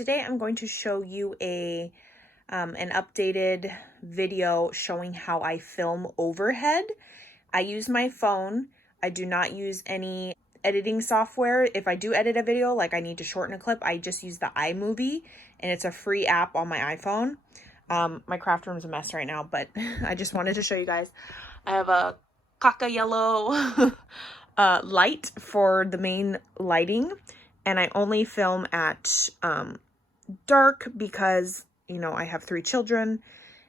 today I'm going to show you an updated video showing how I film overhead. I use my phone. I do not use any editing software. If I do edit a video, like I need to shorten a clip, I just use the iMovie, and it's a free app on my iPhone. My craft room is a mess right now, but I just wanted to show you guys. I have a caca yellow light for the main lighting, and I only film at dark because, you know, I have 3 children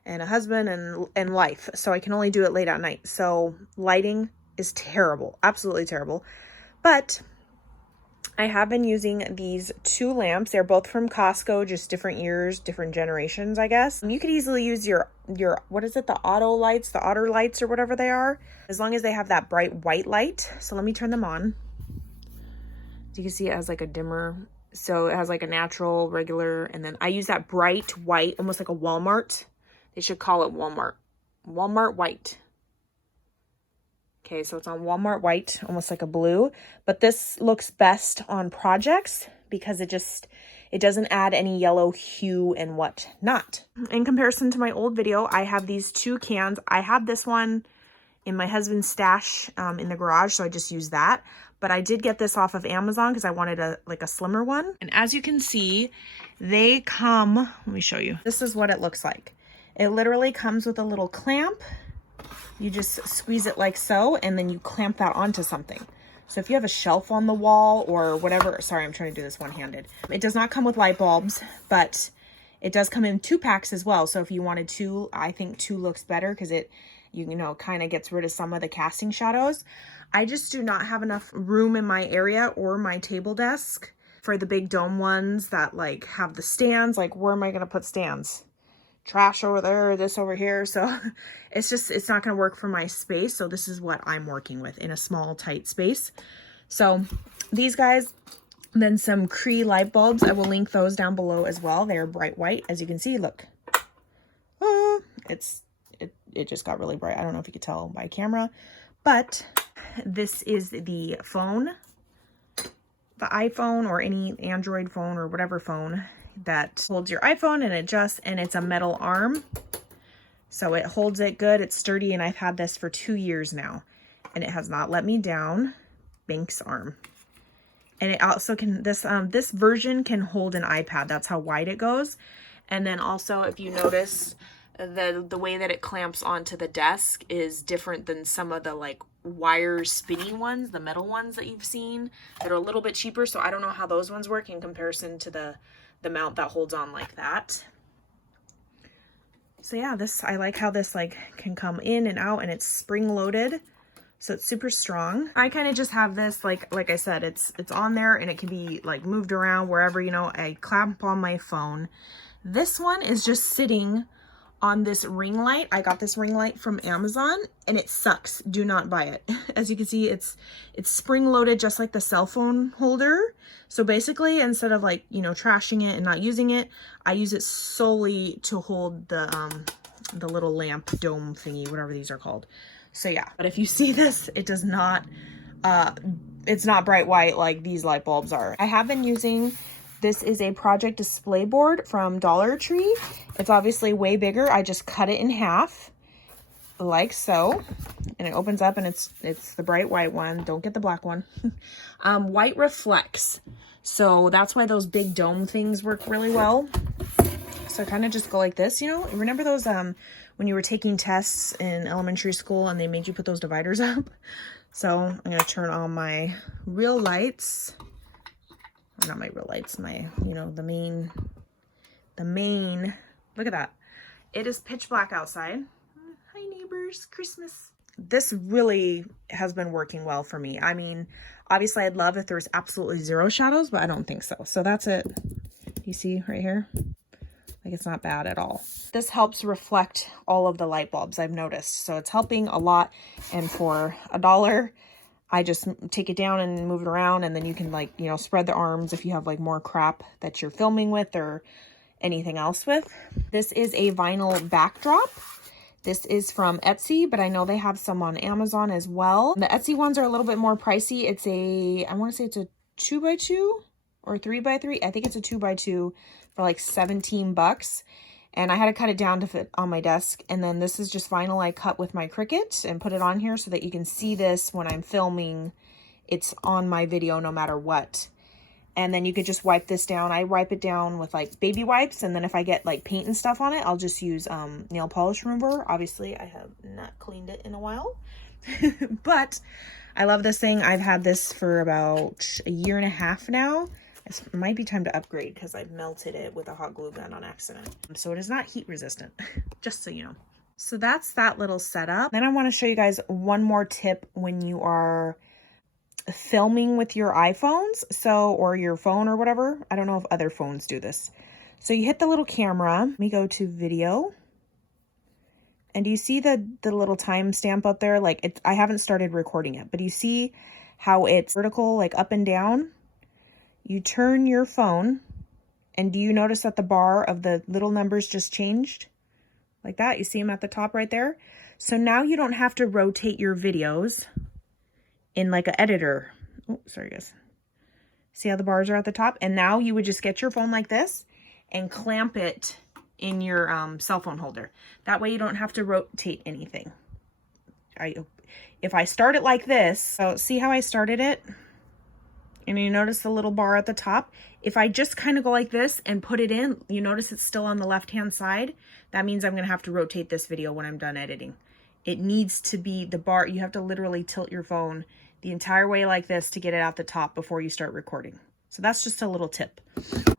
and a husband and life, so I can only do it late at night. So lighting is terrible, absolutely terrible. But I have been using these 2 lamps. They're both from Costco, just different years, different generations, I guess. You could easily use your what is it, the auto lights, the otter lights or whatever they are, as long as they have that bright white light. So let me turn them on. So you can see it has like a dimmer. So it has like a natural, regular, and then I use that bright white, almost like a Walmart. They should call it Walmart white. Okay, so it's on Walmart white, almost like a blue, but this looks best on projects because it doesn't add any yellow hue and whatnot. In comparison to my old video, I have these 2 cans. I have this one in my husband's stash in the garage, so I just use that. But I did get this off of Amazon because I wanted a slimmer one. And as you can see, they come, let me show you. This is what it looks like. It literally comes with a little clamp. You just squeeze it like so, and then you clamp that onto something. So if you have a shelf on the wall or whatever, sorry, I'm trying to do this one-handed. It does not come with light bulbs, but it does come in 2 packs as well. So if you wanted 2, I think 2 looks better because it, you know, kind of gets rid of some of the casting shadows. I just do not have enough room in my area or my table desk for the big dome ones that like have the stands. Like, where am I going to put stands? Trash over there, this over here. So it's not going to work for my space. So this is what I'm working with in a small, tight space. So these guys, then some Cree light bulbs. I will link those down below as well. They're bright white, as you can see. Look, oh, it just got really bright. I don't know if you could tell by camera, but this is the phone, the iPhone or any Android phone or whatever phone that holds your iPhone and adjusts, and it's a metal arm. So it holds it good. It's sturdy, and I've had this for 2 years now, and it has not let me down. Banks arm. And it also can, this version can hold an iPad. That's how wide it goes. And then also, if you notice, the way that it clamps onto the desk is different than some of the like wire spinny ones, the metal ones that you've seen that are a little bit cheaper. So I don't know how those ones work in comparison to the mount that holds on like that. So yeah, I like how this like can come in and out, and it's spring loaded. So it's super strong. I kind of just have this, like I said, it's on there, and it can be like moved around wherever, you know. I clamp on my phone. This one is just sitting on this ring light. I got this ring light from Amazon, and it sucks. Do not buy it. As you can see, it's spring loaded just like the cell phone holder. So basically, instead of like, you know, trashing it and not using it, I use it solely to hold the little lamp dome thingy, whatever these are called. So yeah, but if you see this, it does not, it's not bright white like these light bulbs are. I have been using, this is a project display board from Dollar Tree. It's obviously way bigger. I just cut it in half like so, and it opens up, and it's the bright white one. Don't get the black one. White reflects. So that's why those big dome things work really well. So kind of just go like this, you know. Remember those when you were taking tests in elementary school and they made you put those dividers up? So I'm going to turn on my real lights. Not my real lights, my, you know, the main, look at that. It is pitch black outside. Hi neighbors, Christmas. This really has been working well for me. I mean, obviously I'd love if there was absolutely 0 shadows, but I don't think so. So that's it. You see right here? Like, it's not bad at all. This helps reflect all of the light bulbs, I've noticed. So it's helping a lot. And for $1, I just take it down and move it around, and then you can, like, you know, spread the arms if you have like more crap that you're filming with or anything else with. This is a vinyl backdrop. This is from Etsy, but I know they have some on Amazon as well. The Etsy ones are a little bit more pricey. It's I want to say it's a 2x2. or 3x3. I think it's a 2x2 for like 17 bucks. And I had to cut it down to fit on my desk. And then this is just vinyl I cut with my Cricut and put it on here so that you can see this when I'm filming. It's on my video no matter what. And then you could just wipe this down. I wipe it down with like baby wipes. And then if I get like paint and stuff on it, I'll just use nail polish remover. Obviously, I have not cleaned it in a while. But I love this thing. I've had this for about a year and a half now. It might be time to upgrade because I've melted it with a hot glue gun on accident. So it is not heat resistant, just so you know. So that's that little setup. Then I want to show you guys one more tip when you are filming with your iPhones, or your phone or whatever. I don't know if other phones do this. So you hit the little camera. Let me go to video. And do you see the little timestamp up there? Like I haven't started recording it, but you see how it's vertical, like up and down? You turn your phone, and do you notice that the bar of the little numbers just changed? Like that, you see them at the top right there? So now you don't have to rotate your videos in like an editor. Oh, sorry guys. See how the bars are at the top? And now you would just get your phone like this and clamp it in your cell phone holder. That way you don't have to rotate anything. If I start it like this, so see how I started it? And you notice the little bar at the top? If I just kind of go like this and put it in, you notice it's still on the left-hand side. That means I'm going to have to rotate this video when I'm done editing. It needs to be the bar. You have to literally tilt your phone the entire way like this to get it at the top before you start recording. So that's just a little tip.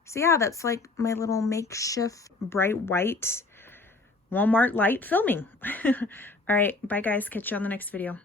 So yeah, that's like my little makeshift bright white Walmart light filming. All right, bye guys. Catch you on the next video.